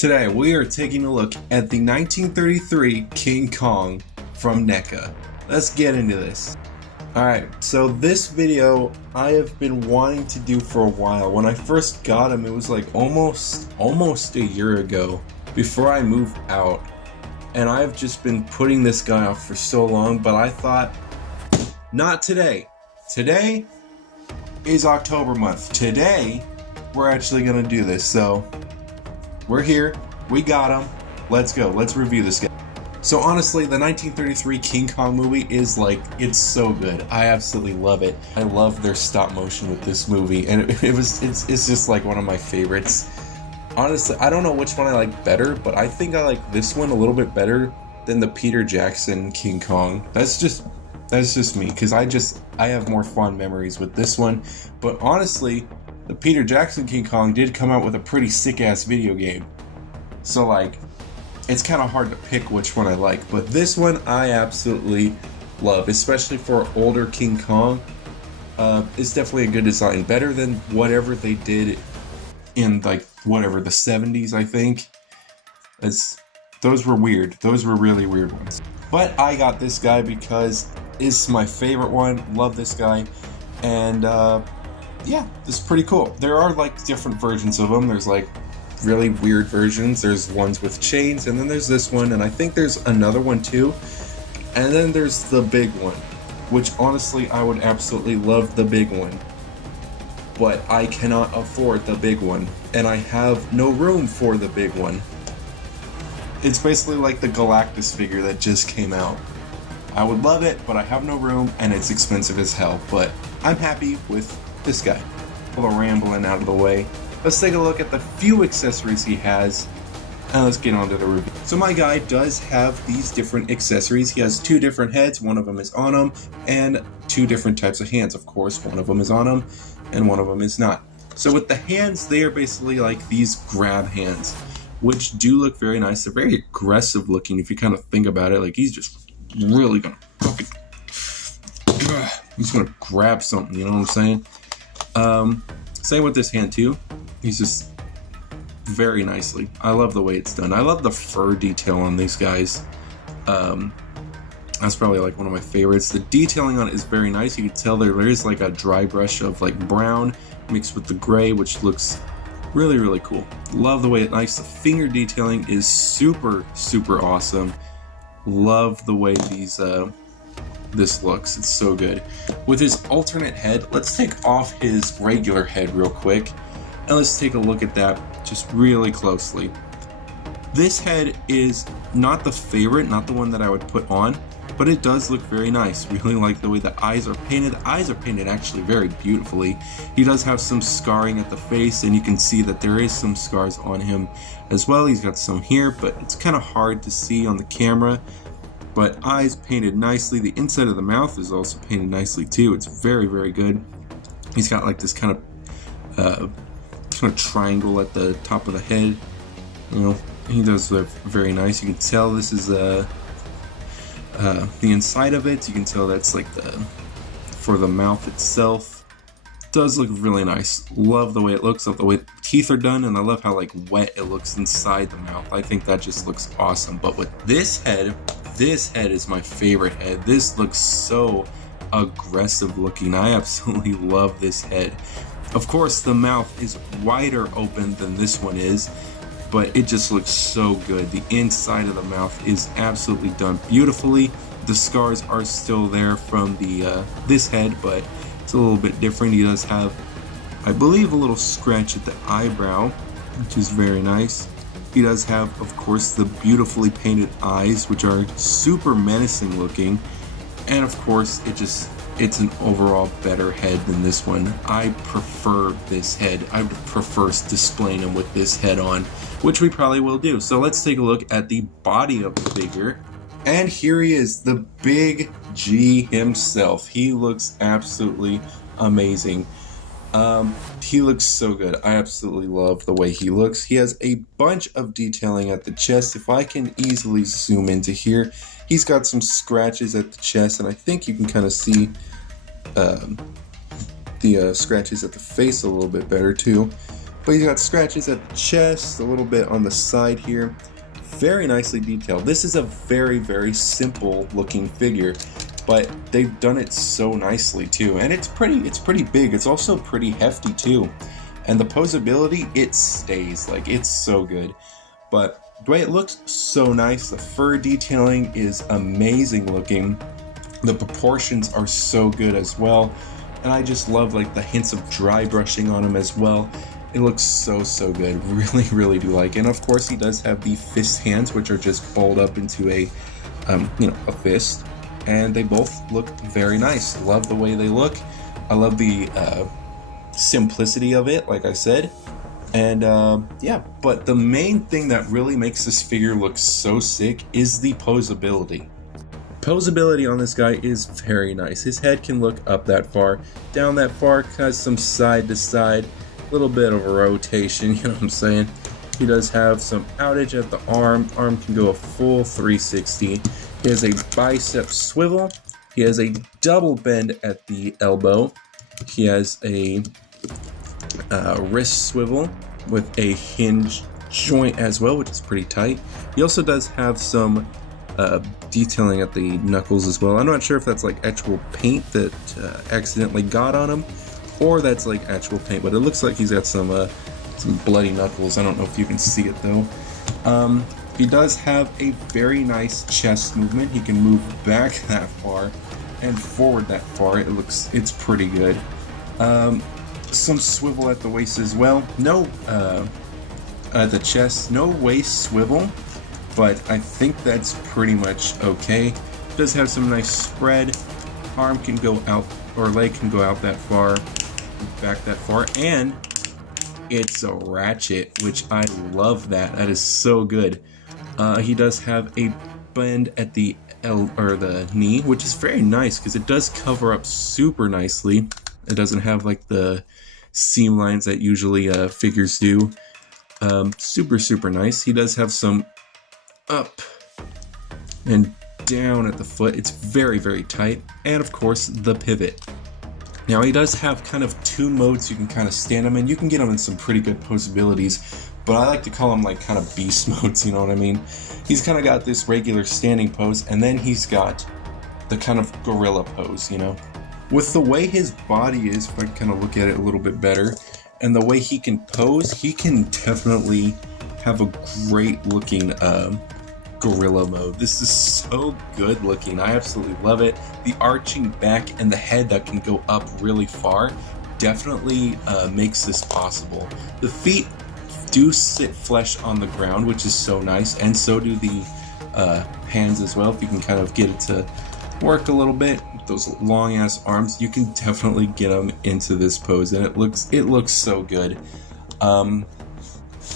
Today we are taking a look at the 1933 King Kong from Neca. Let's get into this. Alright, so this video I have been wanting to do for a while. When I first got him, it was like almost a year ago, before I moved out. And I've just been putting this guy off for so long, but I thought, not today. Today is October month. Today, we're actually gonna do this, so we're here, we got him, let's go, let's review this guy. So honestly, the 1933 King Kong movie is like, it's so good. I absolutely love it. I love their stop motion with this movie, and it's just like one of my favorites. Honestly, I don't know which one I like better, but I think I like this one a little bit better than the Peter Jackson King Kong. That's just me, because I have more fond memories with this one. But honestly, the Peter Jackson King Kong did come out with a pretty sick-ass video game. So, like, it's kind of hard to pick which one I like. But this one I absolutely love, especially for older King Kong. It's definitely a good design. Better than whatever they did in, like, whatever, the 70s, I think. Those were weird. Those were really weird ones. But I got this guy because it's my favorite one. Love this guy. And, yeah, this is pretty cool. There are like different versions of them. There's like really weird versions. There's ones with chains, and then there's this one, and I think there's another one too. And then there's the big one, which honestly I would absolutely love the big one. But I cannot afford the big one, and I have no room for the big one. It's basically like the Galactus figure that just came out. I would love it, but I have no room, and it's expensive as hell. But I'm happy with this guy. A little rambling out of the way. Let's take a look at the few accessories he has, and let's get on to the review. So my guy does have these different accessories. He has two different heads, one of them is on him, and two different types of hands. Of course, one of them is on him, and one of them is not. So with the hands, they are basically like these grab hands, which do look very nice. They're very aggressive looking if you kind of think about it. Like, he's just really gonna fucking... he's gonna grab something, you know what I'm saying? Same with this hand too. He's just very nicely. I love the way it's done. I love the fur detail on these guys. That's probably like one of my favorites. The detailing on it is very nice. You can tell there is like a dry brush of like brown mixed with the gray, which looks really, really cool. Love the way it's nice. The finger detailing is super, super awesome. Love the way this looks. It's so good. With his alternate head, let's take off his regular head real quick, and let's take a look at that just really closely. This head is not the favorite, not the one that I would put on, but it does look very nice. Really like the way the eyes are painted. The eyes are painted actually very beautifully. He does have some scarring at the face, and you can see that there is some scars on him as well. He's got some here, but it's kind of hard to see on the camera. But eyes painted nicely. The inside of the mouth is also painted nicely too. It's very, very good. He's got like this kind of triangle at the top of the head. You know, he does look very nice. You can tell this is the inside of it. You can tell that's like for the mouth itself. It does look really nice. Love the way it looks. Love the way the teeth are done, and I love how like wet it looks inside the mouth. I think that just looks awesome. But with this head is my favorite head. This looks so aggressive looking. I absolutely love this head. Of course, the mouth is wider open than this one is, but it just looks so good. The inside of the mouth is absolutely done beautifully. The scars are still there from the this head, but it's a little bit different. He does have, I believe, a little scratch at the eyebrow, which is very nice. He does have, of course, the beautifully painted eyes, which are super menacing looking. And of course, it's an overall better head than this one. I prefer this head. I prefer displaying him with this head on, which we probably will do. So let's take a look at the body of the figure. And here he is, the Big G himself. He looks absolutely amazing. He looks so good. I absolutely love the way he looks. He has a bunch of detailing at the chest. If I can easily zoom into here, he's got some scratches at the chest, and I think you can kind of see the scratches at the face a little bit better too. But he's got scratches at the chest, a little bit on the side here. Very nicely detailed. This is a very, very simple looking figure, but they've done it so nicely too. And it's pretty big. It's also pretty hefty too. And the posability, it stays. Like, it's so good. But the way it looks, so nice. The fur detailing is amazing looking. The proportions are so good as well. And I just love like the hints of dry brushing on him as well. It looks so good. Really, really do like it. And of course he does have the fist hands, which are just balled up into a a fist. And they both look very nice. Love the way they look. I love the simplicity of it, like I said. And yeah, but the main thing that really makes this figure look so sick is the posability. Posability on this guy is very nice. His head can look up that far, down that far, has some side to side, little bit of a rotation, you know what I'm saying? He does have some outage at the arm. Arm can go a full 360. He has a bicep swivel. He has a double bend at the elbow. He has a wrist swivel with a hinge joint as well, which is pretty tight. He also does have some detailing at the knuckles as well. I'm not sure if that's like actual paint that accidentally got on him, or that's like actual paint, but it looks like he's got some bloody knuckles. I don't know if you can see it though. He does have a very nice chest movement. He can move back that far and forward that far. It's pretty good. Some swivel at the waist as well. No, at the chest, no waist swivel, but I think that's pretty much okay. It does have some nice spread. Arm can go out, or leg can go out that far, back that far, and it's a ratchet, which I love that. That is so good. He does have a bend at the the knee, which is very nice because it does cover up super nicely. It doesn't have like the seam lines that usually figures do. Super nice. He does have some up and down at the foot. It's very tight. And of course the pivot. Now he does have kind of two modes you can kind of stand him in. You can get him in some pretty good posabilities, but I like to call them like kind of beast modes, you know what I mean? He's kind of got this regular standing pose, and then he's got the kind of gorilla pose, you know? With the way his body is, if I kind of look at it a little bit better, and the way he can pose, he can definitely have a great looking gorilla mode. This is so good looking. I absolutely love it. The arching back and the head that can go up really far definitely makes this possible. The feet do sit flush on the ground, which is so nice, and so do the hands as well. If you can kind of get it to work a little bit, those long ass arms, you can definitely get them into this pose, and it looks so good. I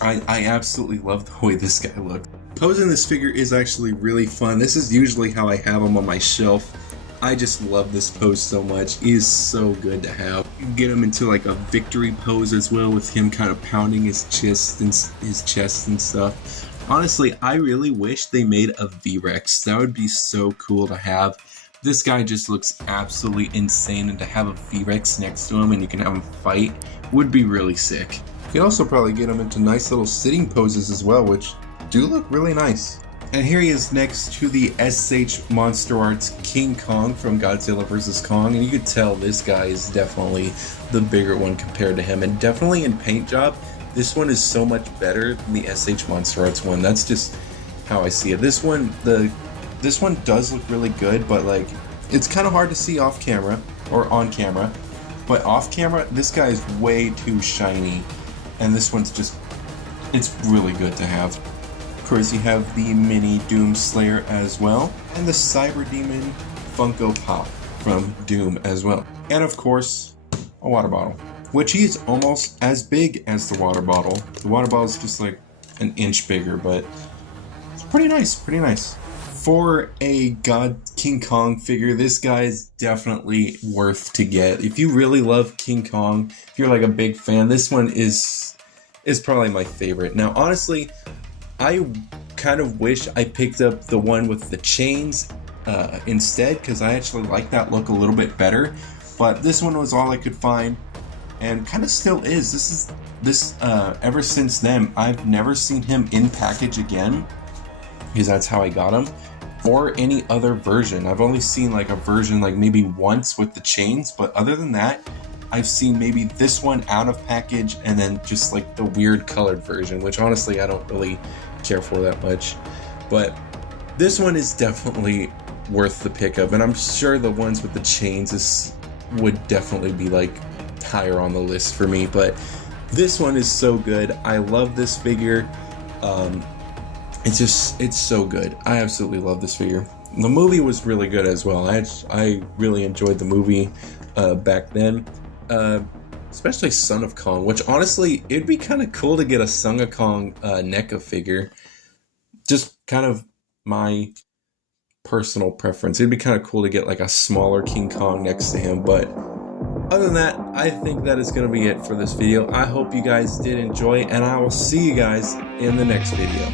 absolutely love the way this guy looks. Posing this figure is actually really fun. This is usually how I have him on my shelf. I just love this pose so much. It is so good to have. You can get him into like a victory pose as well, with him kind of pounding his chest and stuff. Honestly, I really wish they made a V-Rex. That would be so cool to have. This guy just looks absolutely insane, and to have a V-Rex next to him and you can have him fight would be really sick. You can also probably get him into nice little sitting poses as well, which do look really nice. And here he is next to the SH Monster Arts King Kong from Godzilla vs. Kong, and you could tell this guy is definitely the bigger one compared to him, and definitely in paint job, this one is so much better than the SH Monster Arts one. That's just how I see it. This one does look really good, but like, it's kind of hard to see off camera, or on camera, but off camera, this guy is way too shiny, and this one's just, it's really good to have. Of course, you have the mini Doom Slayer as well, and the Cyber Demon Funko Pop from Doom as well. And of course, a water bottle, which he's almost as big as the water bottle. The water bottle is just like an inch bigger, but it's pretty nice. For a King Kong figure, this guy is definitely worth to get. If you really love King Kong, if you're like a big fan, this one is probably my favorite. Now, honestly, I kind of wish I picked up the one with the chains instead, because I actually like that look a little bit better. But this one was all I could find. and kind of still is. Ever since then, I've never seen him in package again, because that's how I got him, or any other version. I've only seen like a version like maybe once with the chains, but other than that, I've seen maybe this one out of package and then just like the weird colored version, which honestly I don't really care for that much. But this one is definitely worth the pickup, and I'm sure the ones with the chains would definitely be like higher on the list for me, but this one is so good. I love this figure. It's so good. I absolutely love this figure. The movie was really good as well. I really enjoyed the movie back then, especially Son of Kong, which honestly, it'd be kind of cool to get a Son of Kong NECA figure. Just kind of my personal preference. It'd be kind of cool to get like a smaller King Kong next to him, but other than that, I think that is going to be it for this video. I hope you guys did enjoy, and I will see you guys in the next video.